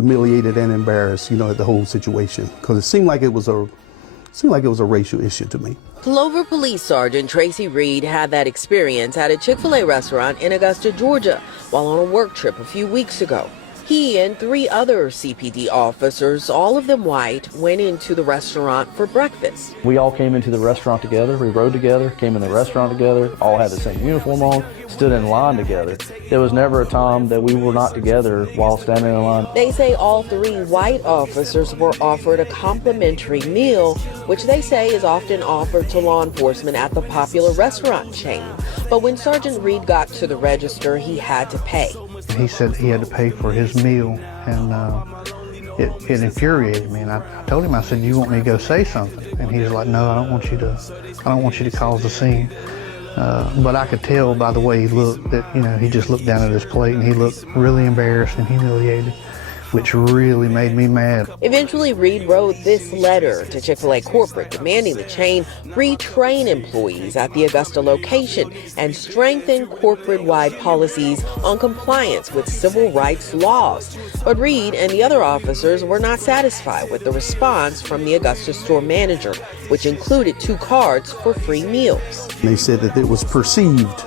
Humiliated and embarrassed, at the whole situation, because it seemed like it was a racial issue to me. Clover Police Sergeant Tracy Reed had that experience at a Chick-fil-A restaurant in Augusta, Georgia, while on a work trip a few weeks ago. He and 3 other CPD officers, all of them white, went into the restaurant for breakfast. We all came into the restaurant together, we rode together, came in the restaurant together, all had the same uniform on, stood in line together. There was never a time that we were not together while standing in line. They say all 3 white officers were offered a complimentary meal, which they say is often offered to law enforcement at the popular restaurant chain. But when Sergeant Reed got to the register, he had to pay. He said he had to pay for his meal, and it infuriated me. And I told him, I said, "You want me to go say something?" And he was like, "No, I don't want you to cause the scene." But I could tell by the way he looked that, he just looked down at his plate and he looked really embarrassed and humiliated, which really made me mad. Eventually, Reed wrote this letter to Chick-fil-A corporate demanding the chain retrain employees at the Augusta location and strengthen corporate-wide policies on compliance with civil rights laws. But Reed and the other officers were not satisfied with the response from the Augusta store manager, which included 2 cards for free meals. They said that it was perceived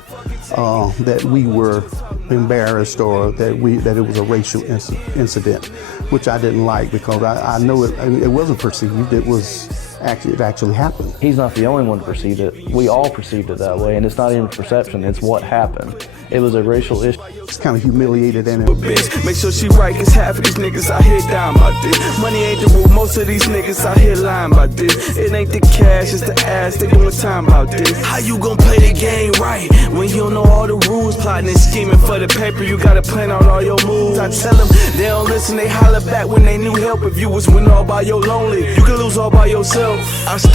that we were embarrassed or that it was a racial incident, which I didn't like, because I know it wasn't perceived. It actually happened. He's not the only one to perceive it. We all perceived it that way, and it's not even perception, it's what happened. It was a racial issue. It's kind of humiliated and make sure she right, cause half of these niggas out here dying about this. Money ain't the rule, most of these niggas out here lying about this. It ain't the cash, it's the ass, they doing time about this. How you gon' play the game right when you don't know all the rules? Plotting and scheming for the paper, you gotta plan out all your moves. I tell them, they don't listen, they holler back when they need help. If you was winning all by your lonely, you can lose all by yourself. I start